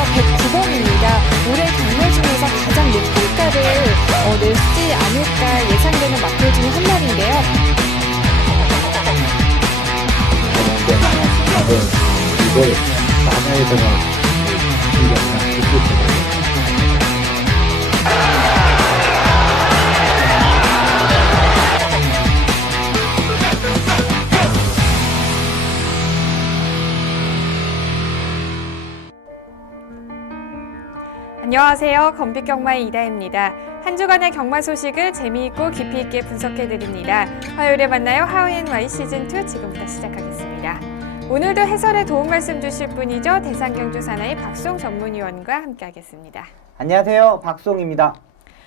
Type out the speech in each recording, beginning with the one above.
무려 109번입니다. 올해 경매 중에서 가장 높은 가를 내지 않을까 예상되는 마필 중에 한 마리인데요. 이걸 만화에다가 안녕하세요. 건빛경마의 이다혜입니다. 한 주간의 경마 소식을 재미있고 깊이 있게 분석해드립니다. 화요일에 만나요. 하우앤와이 시즌2 지금부터 시작하겠습니다. 오늘도 해설에 도움 말씀 주실 분이죠. 대상경주 사나이 박송 전문위원과 함께하겠습니다. 안녕하세요. 박송입니다.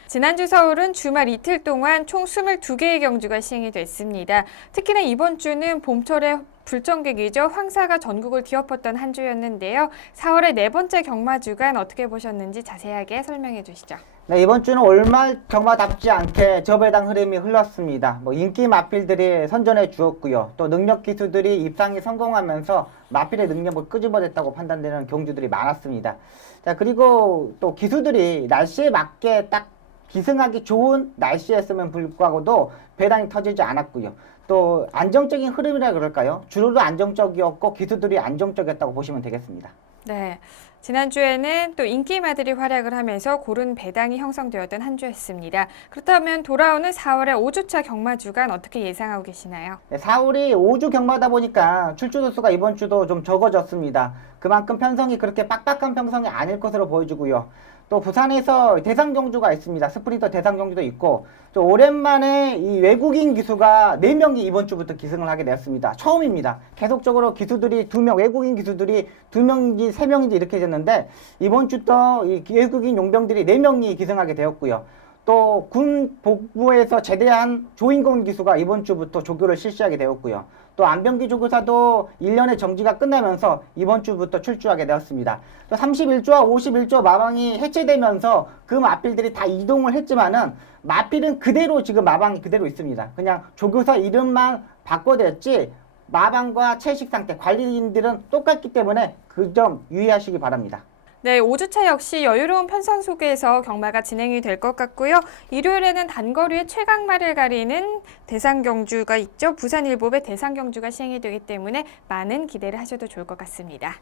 지난주 서울은 주말 이틀 동안 총 22개의 경주가 시행이 됐습니다. 특히나 이번 주는 봄철의 불정객이죠. 황사가 전국을 뒤엎었던 한 주였는데요. 4월의 네 번째 경마 주간 어떻게 보셨는지 자세하게 설명해 주시죠. 네, 이번 주는 올말 경마답지 않게 저배당 흐름이 흘렀습니다. 인기 마필들이 선전해 주었고요. 또 능력 기수들이 입상에 성공하면서 마필의 능력을 끄집어냈다고 판단되는 경주들이 많았습니다. 자, 그리고 또 기수들이 날씨에 맞게 딱 기승하기 좋은 날씨였음에도 불구하고도 배당이 터지지 않았고요. 또 안정적인 흐름이라 그럴까요? 주로도 안정적이었고 기수들이 안정적이었다고 보시면 되겠습니다. 네, 지난주에는 또 인기마들이 활약을 하면서 고른 배당이 형성되었던 한 주였습니다. 그렇다면 돌아오는 4월의 5주차 경마 주간 어떻게 예상하고 계시나요? 네, 4월이 5주 경마다 보니까 출주 수가 이번 주도 좀 적어졌습니다. 그만큼 편성이 그렇게 빡빡한 편성이 아닐 것으로 보여지고요. 또 부산에서 대상 경주가 있습니다. 스프린터 대상 경주도 있고 또 오랜만에 이 외국인 기수가 4명이 이번 주부터 기승을 하게 되었습니다. 처음입니다. 계속적으로 기수들이 2명, 외국인 기수들이 2명인지 3명인지 이렇게 됐는데 이번 주도 이 외국인 용병들이 4명이 기승하게 되었고요. 또 군 복부에서 제대한 조인권 기수가 이번 주부터 조교를 실시하게 되었고요. 또 안병기 조교사도 1년의 정지가 끝나면서 이번 주부터 출주하게 되었습니다. 또 31조와 51조 마방이 해체되면서 그 마필들이 다 이동을 했지만은 마필은 그대로 지금 마방이 그대로 있습니다. 그냥 조교사 이름만 바꿔댔지 마방과 채식 상태, 관리인들은 똑같기 때문에 그 점 유의하시기 바랍니다. 네, 5주차 역시 여유로운 편성 속에서 경마가 진행이 될 것 같고요. 일요일에는 단거리의 최강마를 가리는 대상경주가 있죠. 부산일보의 대상경주가 시행이 되기 때문에 많은 기대를 하셔도 좋을 것 같습니다.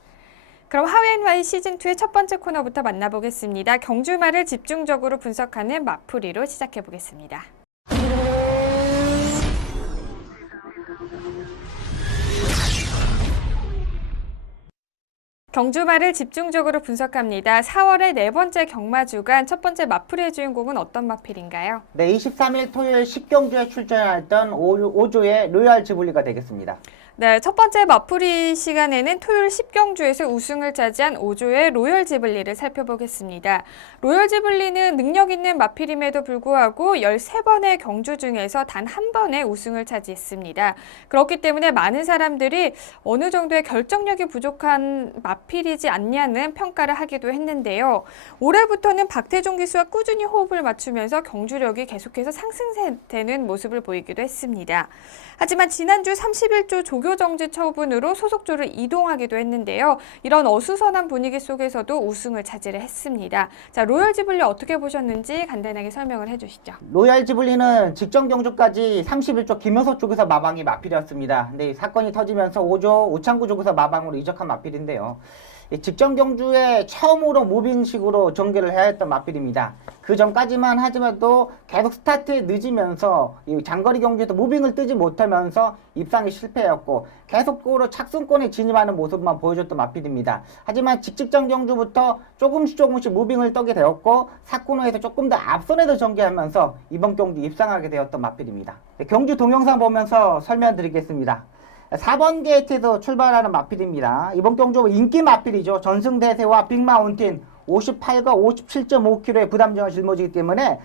그럼 하우앤와이 시즌2의 첫 번째 코너부터 만나보겠습니다. 경주마를 집중적으로 분석하는 마풀이로 시작해보겠습니다. 경주마를 집중적으로 분석합니다. 4월의 네 번째 경마 주간 첫 번째 마풀이의 주인공은 어떤 마필인가요? 네, 23일 토요일 10경주에 출전했던 5조의 로얄 지블리가 되겠습니다. 네, 첫 번째 마풀이 시간에는 토요일 10경주에서 우승을 차지한 5조의 로열 지블리를 살펴보겠습니다. 로열 지블리는 능력 있는 마필임에도 불구하고 13번의 경주 중에서 단 한 번의 우승을 차지했습니다. 그렇기 때문에 많은 사람들이 어느 정도의 결정력이 부족한 마필이지 않냐는 평가를 하기도 했는데요. 올해부터는 박태종 기수와 꾸준히 호흡을 맞추면서 경주력이 계속해서 상승되는 모습을 보이기도 했습니다. 하지만 지난주 31조 조교정지 처분으로 소속조를 이동하기도 했는데요. 이런 어수선한 분위기 속에서도 우승을 차지를 했습니다. 자, 로열 지블리 어떻게 보셨는지 간단하게 설명을 해주시죠. 로얄 지블리는 직전 경주까지 31조 김효석 쪽에서 마방이 마필이었습니다. 근데 사건이 터지면서 5조 오창구 쪽에서 마방으로 이적한 마필인데요. 직전 경주에 처음으로 무빙식으로 전개를 해야 했던 마필입니다. 그 전까지만 하지만도 계속 스타트에 늦으면서 장거리 경주에서 무빙을 뜨지 못하면서 입상이 실패했고 계속적으로 착승권에 진입하는 모습만 보여줬던 마필입니다. 하지만 직전 경주부터 조금씩 무빙을 떠게 되었고 사코너에서 조금 더 앞선에서 전개하면서 이번 경주 입상하게 되었던 마필입니다. 경주 동영상 보면서 설명드리겠습니다. 4번 게이트에서 출발하는 마필입니다. 이번 경주 인기 마필이죠. 전승대세와 빅마운틴 58과 57.5km의 부담장을 짊어지기 때문에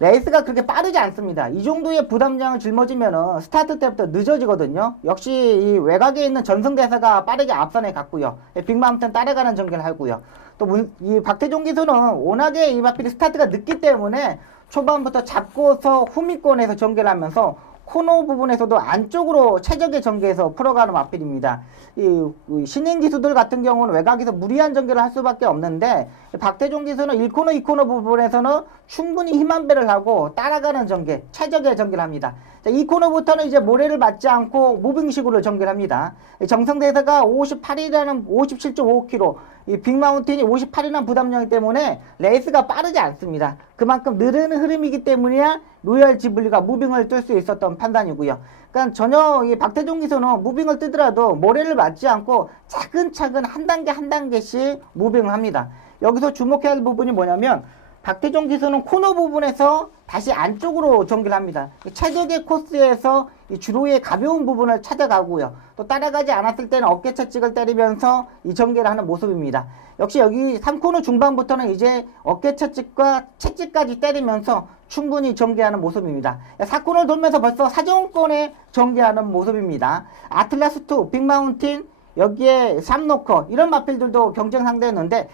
레이스가 그렇게 빠르지 않습니다. 이 정도의 부담장을 짊어지면은 스타트 때부터 늦어지거든요. 역시 이 외곽에 있는 전승대세가 빠르게 앞선에 갔고요. 빅마운틴 따라가는 전개를 하고요. 또 이 박태종 기수는 워낙에 이 마필이 스타트가 늦기 때문에 초반부터 잡고서 후미권에서 전개를 하면서 코너 부분에서도 안쪽으로 최적의 전개에서 풀어가는 마필입니다. 이 신인 기수들 같은 경우는 외곽에서 무리한 전개를 할 수밖에 없는데 박태종 기수는 1코너, 2코너 부분에서는 충분히 힘한 배를 하고 따라가는 전개, 최적의 전개를 합니다. 자, 2코너부터는 이제 모래를 맞지 않고 무빙식으로 전개를 합니다. 정성대사가 58이라는 57.5kg, 이 빅마운틴이 58이라는 부담량이기 때문에 레이스가 빠르지 않습니다. 그만큼 느리는 흐름이기 때문이야 로열 지블리가 무빙을 뜰 수 있었던 판단이고요. 그러니까 전혀 이 박태종 기수는 무빙을 뜨더라도 모래를 맞지 않고 차근차근 한 단계 한 단계씩 무빙을 합니다. 여기서 주목해야 할 부분이 뭐냐면 박태종 기수는 코너 부분에서 다시 안쪽으로 전개를 합니다. 최적의 코스에서 이 주로의 가벼운 부분을 찾아가고요. 또 따라가지 않았을 때는 어깨 채찍을 때리면서 이 전개를 하는 모습입니다. 역시 여기 3코너 중반부터는 이제 어깨 채찍과 채찍까지 때리면서 충분히 전개하는 모습입니다. 4코너를 돌면서 벌써 4정권에 전개하는 모습입니다. 아틀라스2, 빅마운틴, 여기에 삼노커 이런 마필들도 경쟁 상대였는데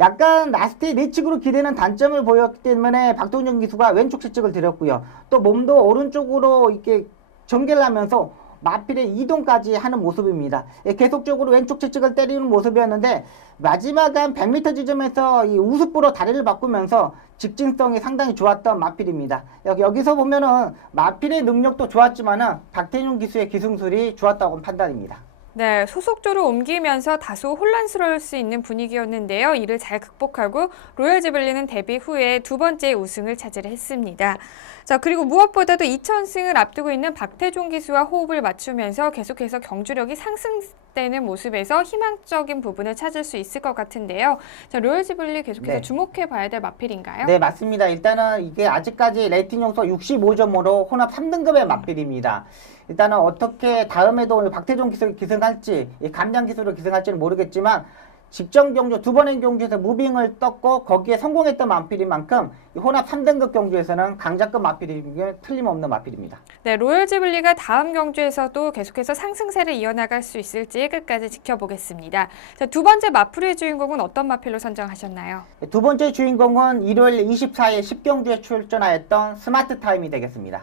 약간 라스트의 내측으로 기대는 단점을 보였기 때문에 박동준 기수가 왼쪽 채찍을 들였고요. 또 몸도 오른쪽으로 이렇게 전개를 하면서 마필의 이동까지 하는 모습입니다. 계속적으로 왼쪽 채찍을 때리는 모습이었는데 마지막 한 100m 지점에서 이 우습부로 다리를 바꾸면서 직진성이 상당히 좋았던 마필입니다. 여기서 보면은 마필의 능력도 좋았지만은 박태준 기수의 기승술이 좋았다고 판단입니다. 네, 소속조로 옮기면서 다소 혼란스러울 수 있는 분위기였는데요. 이를 잘 극복하고 로열 지블리는 데뷔 후에 두 번째 우승을 차지를 했습니다. 자, 그리고 무엇보다도 2000승을 앞두고 있는 박태종 기수와 호흡을 맞추면서 계속해서 경주력이 상승되는 모습에서 희망적인 부분을 찾을 수 있을 것 같은데요. 자, 로열 지블리 계속해서 주목해 봐야 될 마필인가요? 네, 맞습니다. 일단은 이게 아직까지 레이팅 용서 65점으로 혼합 3등급의 마필입니다. 일단은 어떻게 다음에도 박태종 기수를 기승할지, 감량 기수를 기승할지는 모르겠지만 직전 경주, 두 번의 경주에서 무빙을 떴고 거기에 성공했던 마필인 만큼 이 혼합 3등급 경주에서는 강자급 마필인 게 틀림없는 마필입니다. 네, 로열 지블리가 다음 경주에서도 계속해서 상승세를 이어나갈 수 있을지 끝까지 지켜보겠습니다. 자, 두 번째 마풀의 주인공은 어떤 마필로 선정하셨나요? 두 번째 주인공은 일요일 24일 10경주에 출전하였던 스마트 타임이 되겠습니다.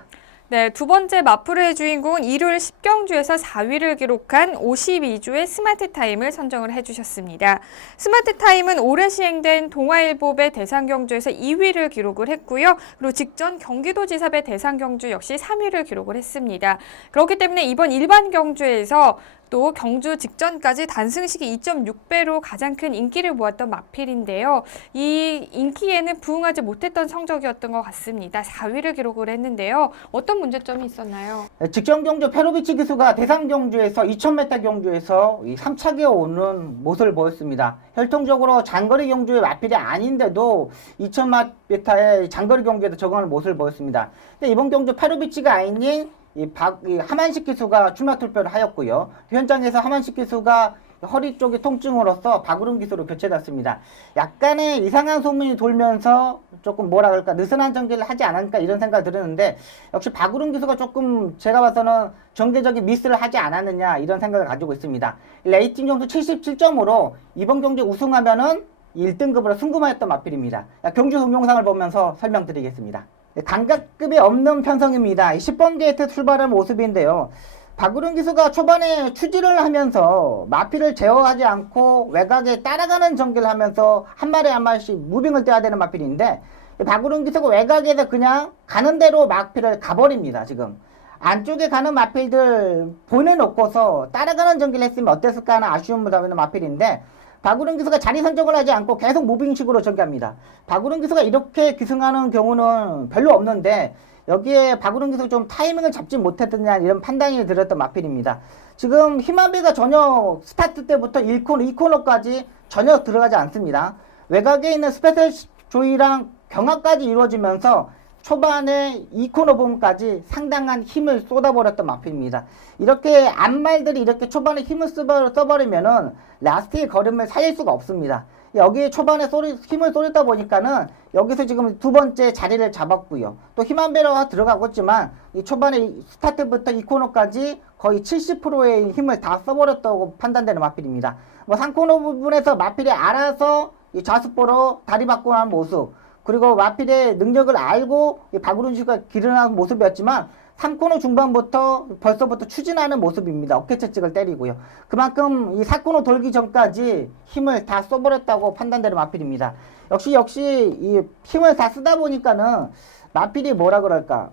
네, 두 번째 마풀의 주인공은 일요일 10경주에서 4위를 기록한 52주의 스마트 타임을 선정을 해주셨습니다. 스마트 타임은 올해 시행된 동아일보배 대상경주에서 2위를 기록을 했고요. 그리고 직전 경기도지사배 대상경주 역시 3위를 기록을 했습니다. 그렇기 때문에 이번 일반 경주에서 또 경주 직전까지 단승식이 2.6배로 가장 큰 인기를 모았던 마필인데요. 이 인기에는 부응하지 못했던 성적이었던 것 같습니다. 4위를 기록을 했는데요. 어떤 문제점이 있었나요? 직전 경주 페로비치 기수가 대상 경주에서 2000m 경주에서 3차기에 오는 모습을 보였습니다. 혈통적으로 장거리 경주의 마필이 아닌데도 2000m의 장거리 경주에도 적응하는 모습을 보였습니다. 근데 이번 경주 페로비치가 아닌 이 하만식 기수가 출마 투표를 하였고요. 현장에서 하만식 기수가 허리 쪽의 통증으로서 박우름 기수로 교체됐습니다. 약간의 이상한 소문이 돌면서 조금 뭐라 그럴까 느슨한 전개를 하지 않았을까 이런 생각이 들었는데 역시 박우름 기수가 조금 제가 봐서는 정대적인 미스를 하지 않았느냐 이런 생각을 가지고 있습니다. 레이팅 점수 77점으로 이번 경기 우승하면은 1등급으로 승금하였던 마필입니다. 경주 동영상을 보면서 설명드리겠습니다. 감각급이 없는 편성입니다. 10번 게이트 출발한 모습인데요. 박우름 기수가 초반에 추지를 하면서 마필을 제어하지 않고 외곽에 따라가는 전개를 하면서 한 마리 한 마리씩 무빙을 떼야 되는 마필인데 박우름 기수가 외곽에서 그냥 가는 대로 마필을 가버립니다. 지금 안쪽에 가는 마필들 보내놓고서 따라가는 전개를 했으면 어땠을까 하는 아쉬움을 담는 마필인데 박우름 기수가 자리 선정을 하지 않고 계속 무빙식으로 전개합니다. 박우름 기수가 이렇게 기승하는 경우는 별로 없는데 여기에 박우름 기수가 좀 타이밍을 잡지 못했느냐 이런 판단이 들었던 마필입니다. 지금 희망배가 전혀 스타트 때부터 1코너, 2코너까지 전혀 들어가지 않습니다. 외곽에 있는 스페셜 조이랑 경합까지 이루어지면서 초반에 2코너 부분까지 상당한 힘을 쏟아버렸던 마필입니다. 이렇게 앞말들이 이렇게 초반에 힘을 써버리면은 라스트의 걸음을 살릴 수가 없습니다. 여기에 초반에 힘을 쏟다 보니까는 여기서 지금 두 번째 자리를 잡았고요. 또 힘한배로가 들어가고 있지만 이 초반에 스타트부터 2코너까지 거의 70%의 힘을 다 써버렸다고 판단되는 마필입니다. 뭐 3코너 부분에서 마필이 알아서 이 좌습보로 다리 바꾸는 모습 그리고 마필의 능력을 알고 박우름 씨가 기른하는 모습이었지만 3코너 중반부터 벌써부터 추진하는 모습입니다. 어깨채찍을 때리고요. 그만큼 이 4코너 돌기 전까지 힘을 다 써버렸다고 판단되는 마필입니다. 역시 이 힘을 다 쓰다 보니까는 마필이 뭐라 그럴까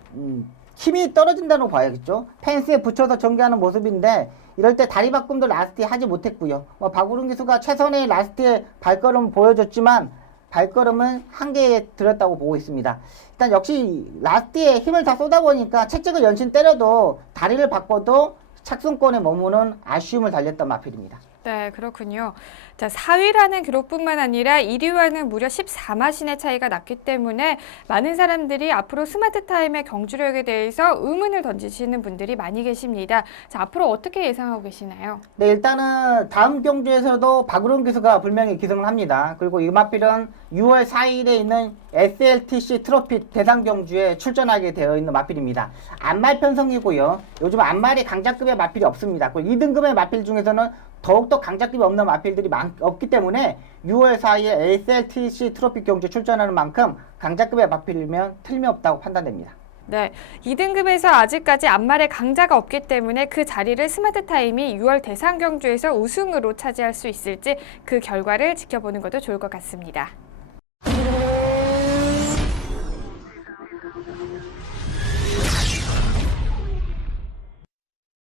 힘이 떨어진다고 봐야겠죠. 펜스에 붙여서 전개하는 모습인데 이럴 때 다리 바꿈도 라스트에 하지 못했고요. 박우른 기수가 최선의 라스트에 발걸음 보여줬지만 발걸음은 한계에 들었다고 보고 있습니다. 일단 역시 라스트에 힘을 다 쏟아 보니까 채찍을 연신 때려도 다리를 바꿔도 착승권에 머무는 아쉬움을 달랬던 마필입니다. 네, 그렇군요. 자, 4위라는 기록뿐만 아니라 1위와는 무려 14마신의 차이가 났기 때문에 많은 사람들이 앞으로 스마트 타임의 경주력에 대해서 의문을 던지시는 분들이 많이 계십니다. 자, 앞으로 어떻게 예상하고 계시나요? 네, 일단은 다음 경주에서도 박우른 기수가 분명히 기승을 합니다. 그리고 이 마필은 6월 4일에 있는 SLTC 트로피 대상 경주에 출전하게 되어 있는 마필입니다. 안말 편성이고요. 요즘 안말이 강자급의 마필이 없습니다. 그리고 2등급의 마필 중에서는 더욱더 강자급이 없는 마필들이 없기 때문에 6월 4일 SLTC 트로피 경주에 출전하는 만큼 강자급의 마필이면 틀림없다고 판단됩니다. 네, 2등급에서 아직까지 안말의 강자가 없기 때문에 그 자리를 스마트 타임이 6월 대상 경주에서 우승으로 차지할 수 있을지 그 결과를 지켜보는 것도 좋을 것 같습니다.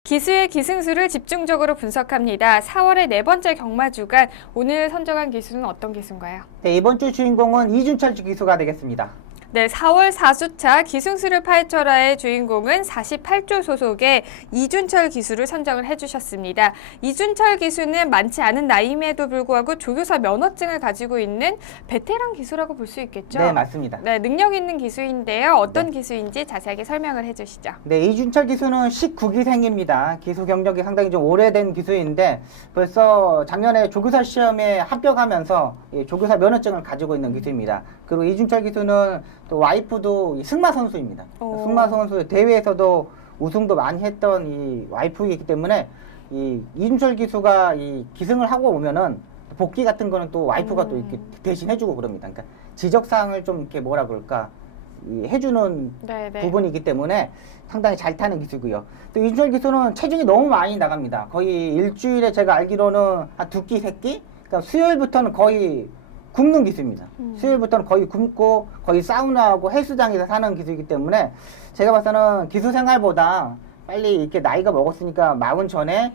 기수의 기승수를 집중적으로 분석합니다. 4월의 네 번째 경마 주간, 오늘 선정한 기수는 어떤 기수인가요? 네, 이번 주 주인공은 이준철 기수가 되겠습니다. 네, 4월 4주차 기승수를 파헤쳐라의 주인공은 48조 소속의 이준철 기수를 선정을 해주셨습니다. 이준철 기수는 많지 않은 나이임에도 불구하고 조교사 면허증을 가지고 있는 베테랑 기수라고 볼 수 있겠죠? 네, 맞습니다. 네, 능력 있는 기수인데요. 어떤 기수인지 자세하게 설명을 해주시죠. 네, 이준철 기수는 19기생입니다. 기수 경력이 상당히 좀 오래된 기수인데 벌써 작년에 조교사 시험에 합격하면서 조교사 면허증을 가지고 있는 기수입니다. 그리고 이준철 기수는 또 와이프도 승마 선수입니다. 오. 승마 선수 대회에서도 우승도 많이 했던 이 와이프이기 때문에 이 이준철 기수가 이 기승을 하고 오면은 복귀 같은 거는 또 와이프가 또 이렇게 대신 해주고 그럽니다. 그러니까 지적사항을 좀 이렇게 뭐라 그럴까 해주는 네네. 부분이기 때문에 상당히 잘 타는 기수고요. 또 이준철 기수는 체중이 너무 많이 나갑니다. 거의 일주일에 제가 알기로는 한 2끼, 3끼? 그러니까 수요일부터는 거의 굶는 기수입니다. 수요일부터는 거의 굶고 거의 사우나하고 헬스장에서 사는 기수이기 때문에 제가 봐서는 기수 생활보다 빨리 이렇게 나이가 먹었으니까 마흔 전에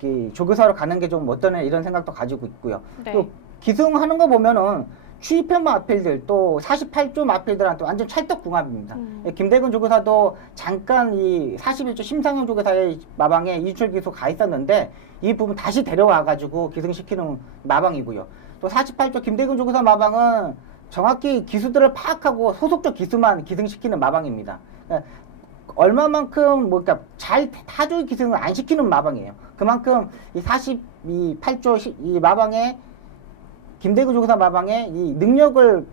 이렇게 조교사로 가는 게 좀 어떠냐 이런 생각도 가지고 있고요. 네. 또 기승하는 거 보면은 취입형 마필들 또 48조 마필들한테 완전 찰떡궁합입니다. 김대근 조교사도 잠깐 이 41조 심상영 조교사의 마방에 이준철 기수 가 있었는데 이 부분 다시 데려와가지고 기승시키는 마방이고요. 또 48조 김대근 조교사 마방은 정확히 기수들을 파악하고 소속적 기수만 기승시키는 마방입니다. 그러니까 얼마만큼 그러니까 잘 타조 기승을 안 시키는 마방이에요. 그만큼 이 48조 이 마방에 김대근 조교사 마방에 이 능력을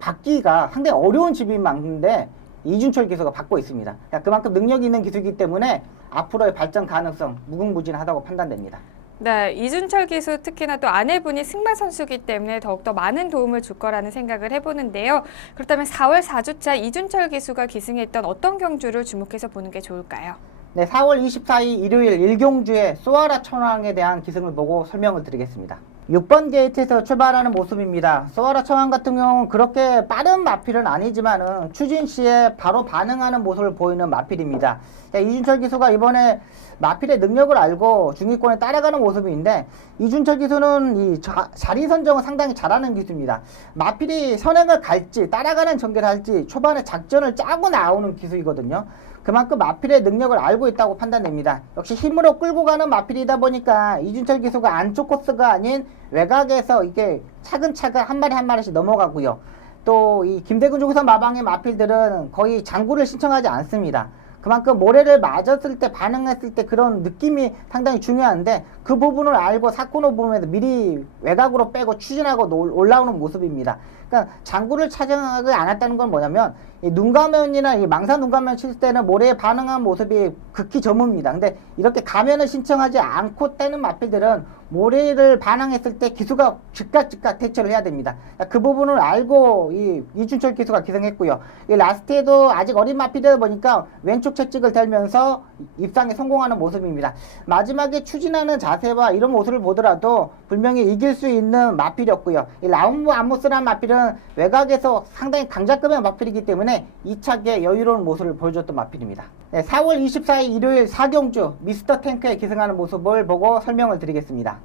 받기가 상당히 어려운 집인 만큼인데 이준철 기수가 받고 있습니다. 그러니까 그만큼 능력이 있는 기수이기 때문에 앞으로의 발전 가능성 무궁무진하다고 판단됩니다. 네, 이준철 기수 특히나 또 아내분이 승마 선수기 때문에 더욱더 많은 도움을 줄 거라는 생각을 해보는데요. 그렇다면 4월 4주차 이준철 기수가 기승했던 어떤 경주를 주목해서 보는 게 좋을까요? 네, 4월 24일 일요일 1경주의 소아라 천왕에 대한 기승을 보고 설명을 드리겠습니다. 6번 게이트에서 출발하는 모습입니다. 소아라 천왕 같은 경우는 그렇게 빠른 마필은 아니지만은 추진 시에 바로 반응하는 모습을 보이는 마필입니다. 자, 이준철 기수가 이번에 마필의 능력을 알고 중위권에 따라가는 모습인데 이준철 기수는 이 자리 선정을 상당히 잘하는 기수입니다. 마필이 선행을 갈지 따라가는 전개를 할지 초반에 작전을 짜고 나오는 기수이거든요. 그만큼 마필의 능력을 알고 있다고 판단됩니다. 역시 힘으로 끌고 가는 마필이다 보니까 이준철 기수가 안쪽 코스가 아닌 외곽에서 이게 차근차근 한 마리 한 마리씩 넘어가고요. 또 이 김대근 조교사 마방의 마필들은 거의 장구를 신청하지 않습니다. 그만큼 모래를 맞았을 때 반응했을 때 그런 느낌이 상당히 중요한데 그 부분을 알고 사코너 부분에서 미리 외곽으로 빼고 추진하고 올라오는 모습입니다. 그러니까 장구를 차정하지 않았다는 건 뭐냐면 이 눈가면이나 이 망사 눈가면 칠 때는 모래에 반응한 모습이 극히 드뭅니다. 근데 이렇게 가면을 신청하지 않고 떼는 마필들은 모래를 반항했을 때 기수가 즉각 대처를 해야 됩니다. 그 부분을 알고 이준철 기수가 기승했고요. 이 라스트에도 아직 어린 마필이다 보니까 왼쪽 채찍을 들면서 입상에 성공하는 모습입니다. 마지막에 추진하는 자세와 이런 모습을 보더라도 분명히 이길 수 있는 마필이었고요. 이 라운드 암모스라는 마필은 외곽에서 상당히 강자급의 마필이기 때문에 2차게 여유로운 모습을 보여줬던 마필입니다. 네, 4월 24일 일요일 4경주 미스터 탱크에 기승하는 모습을 보고 설명을 드리겠습니다.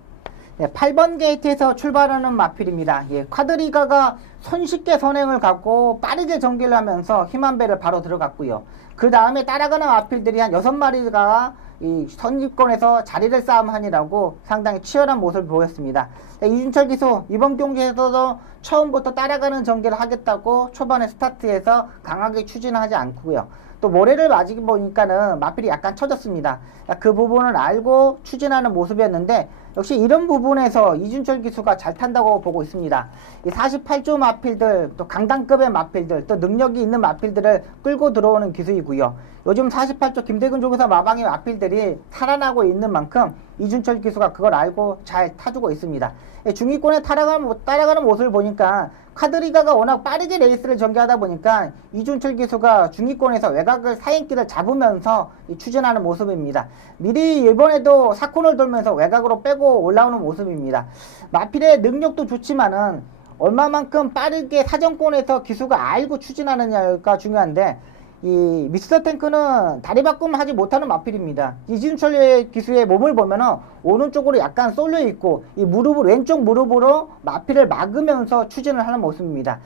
네, 8번 게이트에서 출발하는 마필입니다. 예, 쿼드리가가 손쉽게 선행을 갖고 빠르게 전개를 하면서 힘한 배를 바로 들어갔고요. 그 다음에 따라가는 마필들이 한 6마리가 이 선입권에서 자리를 싸움하니라고 상당히 치열한 모습을 보였습니다. 네, 이준철 기수 이번 경기에서도 처음부터 따라가는 전개를 하겠다고 초반에 스타트에서 강하게 추진하지 않고요. 또 모래를 맞이 보니까는 마필이 약간 처졌습니다. 그 부분을 알고 추진하는 모습이었는데 역시 이런 부분에서 이준철 기수가 잘 탄다고 보고 있습니다. 이 48조 마필들, 또 강단급의 마필들, 또 능력이 있는 마필들을 끌고 들어오는 기수이고요. 요즘 48조 김대근 조교사 마방의 마필들이 살아나고 있는 만큼 이준철 기수가 그걸 알고 잘 타주고 있습니다. 중위권에 따라가는 모습을 보니까 쿼드리가가 워낙 빠르게 레이스를 전개하다 보니까 이준철 기수가 중위권에서 외곽을 사인기를 잡으면서 추진하는 모습입니다. 미리 이번에도 사콘을 돌면서 외곽으로 빼고 올라오는 모습입니다. 마필의 능력도 좋지만은 얼마만큼 빠르게 사정권에서 기수가 알고 추진하느냐가 중요한데 이 미스터 탱크는 다리 바꿈을 하지 못하는 마필입니다. 이준철의 기수의 몸을 보면은 오른쪽으로 약간 쏠려 있고 이 무릎을 왼쪽 무릎으로 마필을 막으면서 추진을 하는 모습입니다.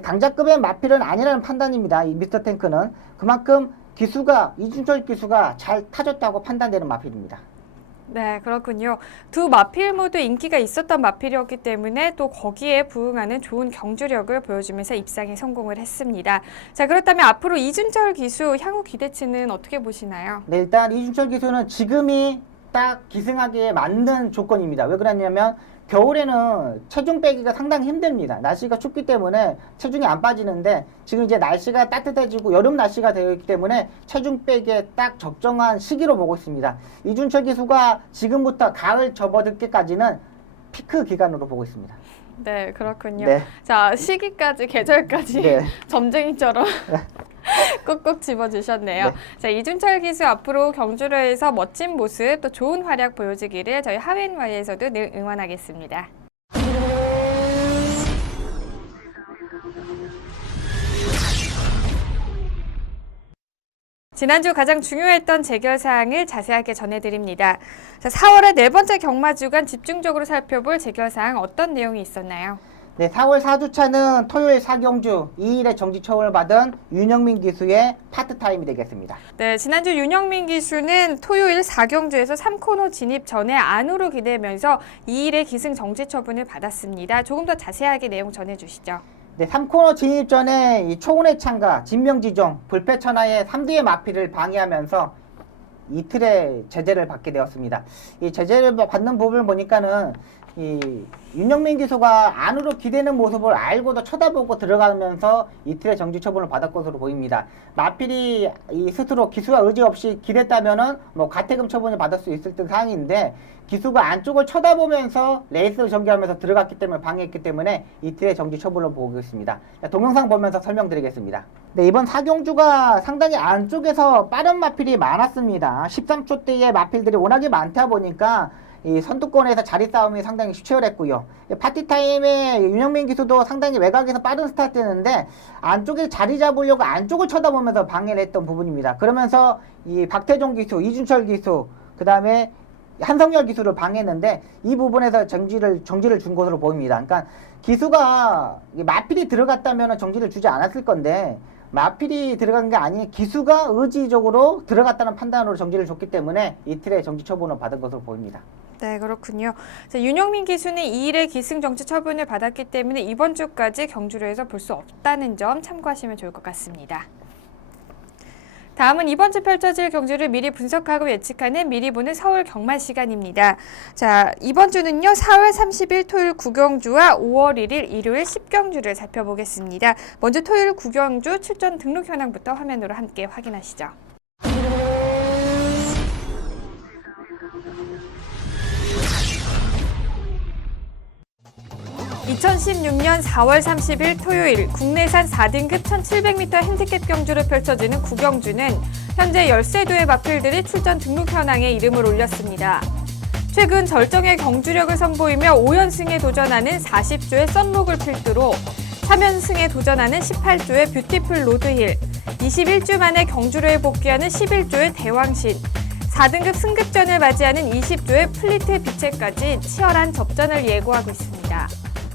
강자급의 마필은 아니라는 판단입니다. 이 미스터 탱크는 그만큼 이준철 기수가 잘 타줬다고 판단되는 마필입니다. 네, 그렇군요. 두 마필 모두 인기가 있었던 마필이었기 때문에 또 거기에 부응하는 좋은 경주력을 보여주면서 입상에 성공을 했습니다. 자, 그렇다면 앞으로 이준철 기수 향후 기대치는 어떻게 보시나요? 네, 일단 이준철 기수는 지금이 딱 기승하기에 맞는 조건입니다. 왜 그러냐면 겨울에는 체중 빼기가 상당히 힘듭니다. 날씨가 춥기 때문에 체중이 안 빠지는데 지금 이제 날씨가 따뜻해지고 여름 날씨가 되기 때문에 체중 빼기에 딱 적정한 시기로 보고 있습니다. 이준철 기수가 지금부터 가을 접어들기까지는 피크 기간으로 보고 있습니다. 네, 그렇군요. 네. 자, 시기까지, 계절까지 네. 점쟁이처럼 꾹꾹 집어주셨네요. 네. 자, 이준철 기수 앞으로 경주로에서 멋진 모습 또 좋은 활약 보여주기를 저희 하웬와이에서도 늘 응원하겠습니다. 지난주 가장 중요했던 재결사항을 자세하게 전해드립니다. 자, 4월의 네 번째 경마주간 집중적으로 살펴볼 재결사항 어떤 내용이 있었나요? 네, 4월 4주차는 토요일 4경주 2일의 정지 처분을 받은 윤영민 기수의 파트타임이 되겠습니다. 네, 지난주 윤영민 기수는 토요일 4경주에서 3코너 진입 전에 안으로 기대면서 2일의 기승 정지 처분을 받았습니다. 조금 더 자세하게 내용 전해주시죠. 네, 3코너 진입 전에 이 초운의 창가, 진명지종, 불패천하의 3두의 마필을 방해하면서 이틀의 제재를 받게 되었습니다. 이 제재를 받는 부분을 보니까는 이 윤영민 기수가 안으로 기대는 모습을 알고도 쳐다보고 들어가면서 이틀의 정지 처분을 받을 것으로 보입니다. 마필이 이 스스로 기수가 의지 없이 기댔다면은 뭐 가태금 처분을 받을 수 있을 듯 사항인데 기수가 안쪽을 쳐다보면서 레이스를 전개하면서 들어갔기 때문에 방해했기 때문에 이틀의 정지 처분을 보고 있습니다. 동영상 보면서 설명드리겠습니다. 네, 이번 4경주가 상당히 안쪽에서 빠른 마필이 많았습니다. 13초대의 마필들이 워낙에 많다 보니까 이 선두권에서 자리 싸움이 상당히 치열했고요. 파티타임에 윤영민 기수도 상당히 외곽에서 빠른 스타트였는데 안쪽에 자리 잡으려고 안쪽을 쳐다보면서 방해를 했던 부분입니다. 그러면서 이 박태종 기수, 이준철 기수, 그 다음에 한성열 기수를 방해했는데 이 부분에서 정지를 준 것으로 보입니다. 그러니까 기수가 마필이 들어갔다면 정지를 주지 않았을 건데 마필이 들어간 게 아닌 기수가 의지적으로 들어갔다는 판단으로 정지를 줬기 때문에 이틀의 정지 처분을 받은 것으로 보입니다. 네, 그렇군요. 자, 윤영민 기수는 2일의 기승 정지 처분을 받았기 때문에 이번 주까지 경주로에서 볼 수 없다는 점 참고하시면 좋을 것 같습니다. 다음은 이번 주 펼쳐질 경주를 미리 분석하고 예측하는 미리 보는 서울 경마 시간입니다. 자, 이번 주는요, 4월 30일 토요일 9경주와 5월 1일 일요일 10경주를 살펴보겠습니다. 먼저 토요일 9경주 출전 등록 현황부터 화면으로 함께 확인하시죠. 2016년 4월 30일 토요일 국내산 4등급 1700m 핸디캡 경주를 펼쳐지는 구경주는 현재 13도의 마필들이 출전 등록 현황에 이름을 올렸습니다. 최근 절정의 경주력을 선보이며 5연승에 도전하는 40조의 썬록을 필두로 3연승에 도전하는 18조의 뷰티풀 로드힐, 21주 만에 경주로에 복귀하는 11조의 대왕신, 4등급 승급전을 맞이하는 20조의 플리트 비체까지 치열한 접전을 예고하고 있습니다.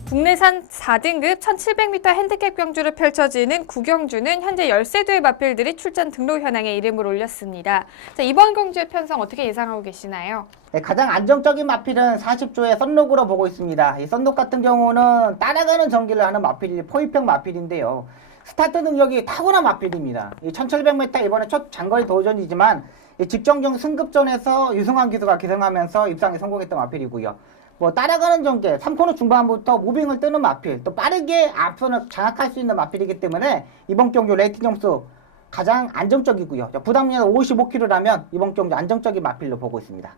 국내산 4등급 1700m 핸디캡 경주를 펼쳐지는 구경주는 현재 13도의 마필들이 출전 등록 현황에 이름을 올렸습니다. 자, 이번 경주의 편성 어떻게 예상하고 계시나요? 네, 가장 안정적인 마필은 40조의 썬록으로 보고 있습니다. 이 썬록 같은 경우는 따라가는 전기를 하는 마필이 포위평 마필인데요. 스타트 능력이 탁월한 마필입니다. 이 1700m 이번에 첫 장거리 도전이지만 이 직전경 승급전에서 유승환 기수가 기승하면서 입상에 성공했던 마필이고요. 따라가는 전개, 3코너 중반부터 무빙을 뜨는 마필, 또 빠르게 앞선을 장악할 수 있는 마필이기 때문에 이번 경주 레이팅 점수 가장 안정적이고요. 부담량 55kg라면 이번 경주 안정적인 마필로 보고 있습니다.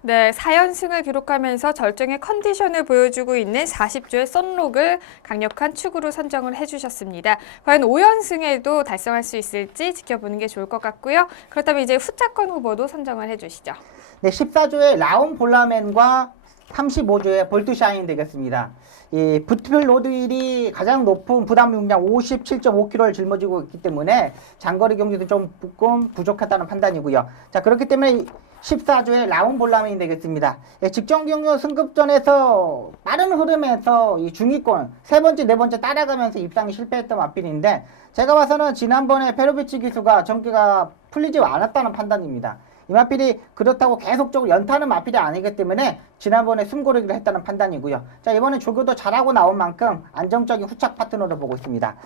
네, 4연승을 기록하면서 절정의 컨디션을 보여주고 있는 40조의 썬록을 강력한 축으로 선정을 해주셨습니다. 과연 5연승에도 달성할 수 있을지 지켜보는 게 좋을 것 같고요. 그렇다면 이제 후차권 후보도 선정을 해주시죠. 네, 14조의 라온 볼라맨과 35조의 볼트샤인 되겠습니다. 이 뷰티풀 로드힐이 가장 높은 부담 용량 57.5kg를 짊어지고 있기 때문에 장거리 경기도 조금 부족하다는 판단이고요. 자, 그렇기 때문에 14조의 라온 볼라맨이 되겠습니다. 예, 직전 경주 승급전에서 빠른 흐름에서 이 중위권 세 번째, 네 번째 따라가면서 입상이 실패했던 마필인데 제가 봐서는 지난번에 페로비치 기수가 전기가 풀리지 않았다는 판단입니다. 이 마필이 그렇다고 계속적으로 연타하는 마필이 아니기 때문에 지난번에 숨고르기를 했다는 판단이고요. 자, 이번에 조교도 잘하고 나온 만큼 안정적인 후착 파트너를 보고 있습니다.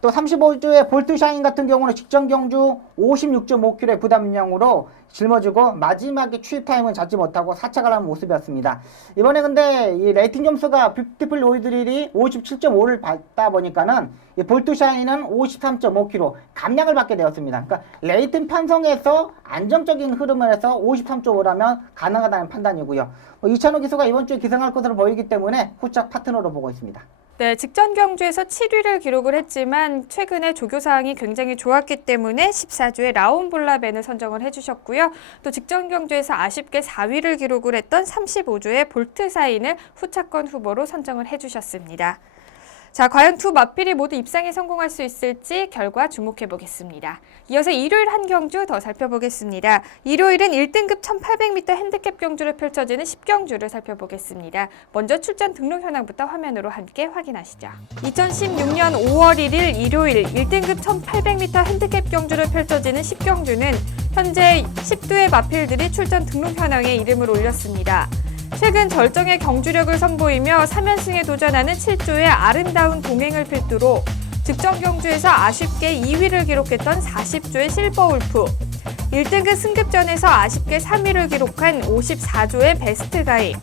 또 35조의 볼트샤인 같은 경우는 직전 경주 56.5kg의 부담량으로 짊어지고 마지막에 추입 타임은 잡지 못하고 사착을 하는 모습이었습니다. 이번에 근데 이 레이팅 점수가 뷰티풀 로드힐이 57.5를 받다 보니까는 이 볼트샤인은 53.5kg 감량을 받게 되었습니다. 그러니까 레이팅 편성에서 안정적인 흐름을 해서 53.5라면 가능하다는 판단이고요. 이찬호 기수가 이번 주에 기승할 것으로 보이기 때문에 후착 파트너로 보고 있습니다. 네, 직전 경주에서 7위를 기록을 했지만 최근에 조교 사항이 굉장히 좋았기 때문에 14조의 라온 볼라벤을 선정을 해주셨고요. 또 직전 경주에서 아쉽게 4위를 기록을 했던 35조의 볼트사인을 후차권 후보로 선정을 해주셨습니다. 자, 과연 두 마필이 모두 입상에 성공할 수 있을지 결과 주목해 보겠습니다. 이어서 일요일 한 경주 더 살펴보겠습니다. 일요일은 1등급 1800m 핸디캡 경주를 펼쳐지는 10경주를 살펴보겠습니다. 먼저 출전 등록 현황부터 화면으로 함께 확인하시죠. 2016년 5월 1일 일요일 1등급 1800m 핸디캡 경주를 펼쳐지는 10경주는 현재 10도의 마필들이 출전 등록 현황에 이름을 올렸습니다. 최근 절정의 경주력을 선보이며 3연승에 도전하는 7조의 아름다운 동행을 필두로 직전 경주에서 아쉽게 2위를 기록했던 40조의 실버울프, 1등급 승급전에서 아쉽게 3위를 기록한 54조의 베스트가이,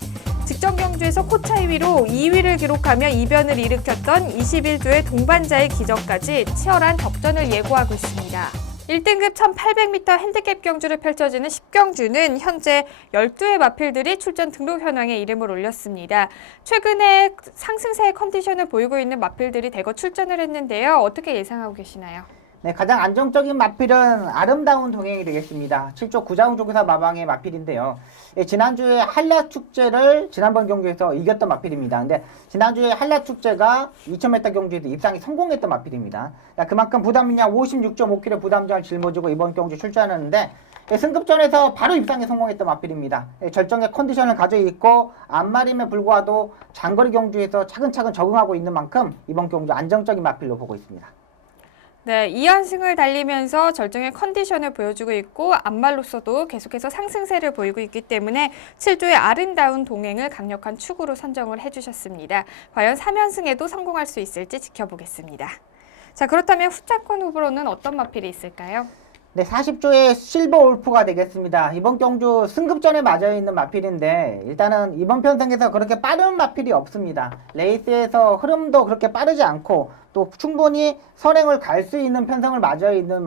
직전 경주에서 코차이위로 2위를 기록하며 이변을 일으켰던 21조의 동반자의 기적까지 치열한 접전을 예고하고 있습니다. 1등급 1800m 핸디캡 경주를 펼쳐지는 10경주는 현재 12의 마필들이 출전 등록 현황에 이름을 올렸습니다. 최근에 상승세의 컨디션을 보이고 있는 마필들이 대거 출전을 했는데요. 어떻게 예상하고 계시나요? 네, 가장 안정적인 마필은 아름다운 동행이 되겠습니다. 7조 구자웅 조교사 마방의 마필인데요. 지난주에 한라축제를 지난번 경주에서 이겼던 마필입니다. 근데 지난주에 한라축제가 2000m 경주에도 입상이 성공했던 마필입니다. 그만큼 부담량 56.5kg 부담장을 짊어지고 이번 경주 출전하는데 승급전에서 바로 입상에 성공했던 마필입니다. 절정의 컨디션을 가지고 있고 앞말임에 불구하고 장거리 경주에서 차근차근 적응하고 있는 만큼 이번 경주 안정적인 마필로 보고 있습니다. 네, 2연승을 달리면서 절정의 컨디션을 보여주고 있고 앞말로서도 계속해서 상승세를 보이고 있기 때문에 7조의 아름다운 동행을 강력한 축으로 선정을 해주셨습니다. 과연 3연승에도 성공할 수 있을지 지켜보겠습니다. 자, 그렇다면 후차권 후보로는 어떤 마필이 있을까요? 네, 40조의 실버 울프가 되겠습니다. 이번 경주 승급전에 맞아 있는 마필인데 일단은 이번 편성에서 그렇게 빠른 마필이 없습니다. 레이스에서 흐름도 그렇게 빠르지 않고 또 충분히 선행을 갈 수 있는 편성을 맞아 있는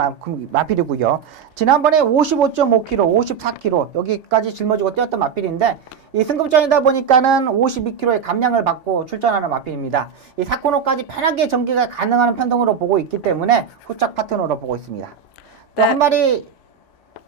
마필이고요. 지난번에 55.5km, 54km 여기까지 짊어지고 뛰었던 마필인데 이 승급전이다 보니까는 52km의 감량을 받고 출전하는 마필입니다. 이 4코너까지 편하게 전개가 가능한 편성으로 보고 있기 때문에 후착 파트너로 보고 있습니다. 또 한 마리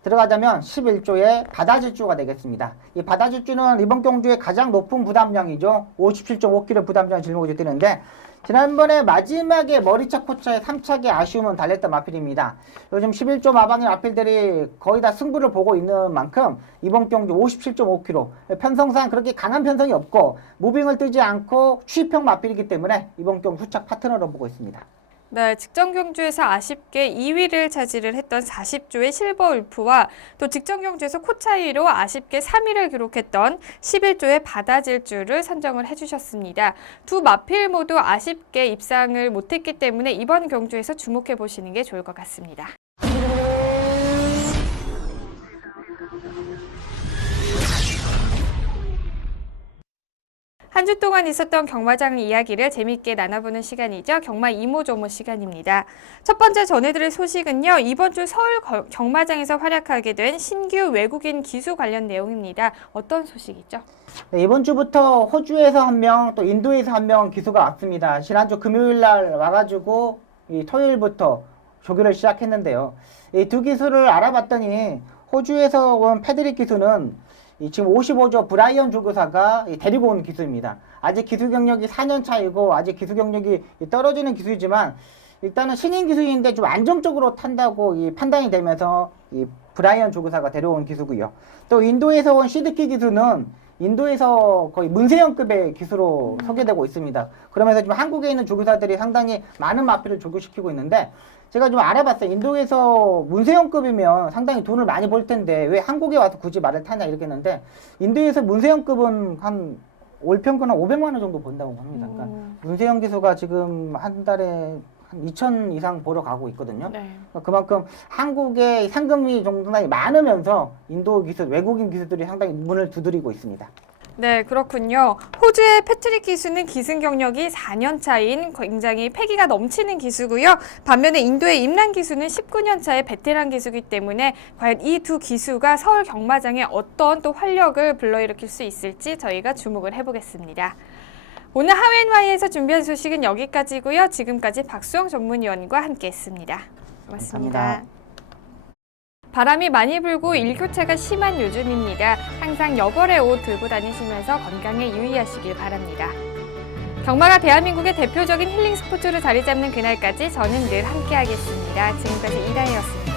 들어가자면 11조의 바다질주가 되겠습니다. 이 바다질주는 이번 경주의 가장 높은 부담량이죠. 57.5kg 부담량을 짊어지고 뛰는데 지난번에 마지막에 머리차 코차의 3착의 아쉬움은 달랬던 마필입니다. 요즘 11조 마방의 마필들이 거의 다 승부를 보고 있는 만큼 이번 경주 57.5kg 편성상 그렇게 강한 편성이 없고 무빙을 뜨지 않고 취입형 마필이기 때문에 이번 경주 후착 파트너로 보고 있습니다. 네, 직전 경주에서 아쉽게 2위를 차지를 했던 40조의 실버 울프와 또 직전 경주에서 코 차이로 아쉽게 3위를 기록했던 11조의 바다질주를 선정을 해주셨습니다. 두 마필 모두 아쉽게 입상을 못했기 때문에 이번 경주에서 주목해 보시는 게 좋을 것 같습니다. 한 주 동안 있었던 경마장 이야기를 재밌게 나눠보는 시간이죠. 경마 이모저모 시간입니다. 첫 번째 전해드릴 소식은요. 이번 주 서울 경마장에서 활약하게 된 신규 외국인 기수 관련 내용입니다. 어떤 소식이죠? 네, 이번 주부터 호주에서 한 명, 또 인도에서 한 명 기수가 왔습니다. 지난주 금요일 날 와가지고 이 토요일부터 조교를 시작했는데요. 이 두 기수를 알아봤더니 호주에서 온 패드릭 기수는 지금 55조 브라이언 조교사가 데리고 온 기수입니다. 아직 기수 경력이 4년 차이고 아직 기수 경력이 떨어지는 기수이지만 일단은 신인 기수인데 좀 안정적으로 탄다고 판단이 되면서 이 브라이언 조교사가 데려온 기수고요. 또 인도에서 온 시드키 기수는 인도에서 거의 문세영급의 기수로 소개되고 있습니다. 그러면서 지금 한국에 있는 조교사들이 상당히 많은 마필을 조교시키고 있는데 제가 좀 알아봤어요. 인도에서 문세영급이면 상당히 돈을 많이 벌 텐데 왜 한국에 와서 굳이 말을 타냐 이렇게 했는데 인도에서 문세영급은 한 올 평균 한 500만 원 정도 번다고 합니다. 그러니까 문세영 기수가 지금 한 달에 한 2천 이상 벌어 가고 있거든요. 네. 그만큼 한국의 상금이 상당히 많으면서 인도 기수, 외국인 기수들이 상당히 문을 두드리고 있습니다. 네, 그렇군요. 호주의 패트릭 기수는 기승 경력이 4년 차인 굉장히 패기가 넘치는 기수고요. 반면에 인도의 임란 기수는 19년 차의 베테랑 기수이기 때문에 과연 이 두 기수가 서울 경마장에 어떤 또 활력을 불러일으킬 수 있을지 저희가 주목을 해보겠습니다. 오늘 하웬와이에서 준비한 소식은 여기까지고요. 지금까지 박수영 전문위원과 함께했습니다. 고맙습니다. 감사합니다. 바람이 많이 불고 일교차가 심한 요즘입니다. 항상 여벌의 옷 들고 다니시면서 건강에 유의하시길 바랍니다. 경마가 대한민국의 대표적인 힐링 스포츠로 자리 잡는 그날까지 저는 늘 함께하겠습니다. 지금까지 이다혜였습니다.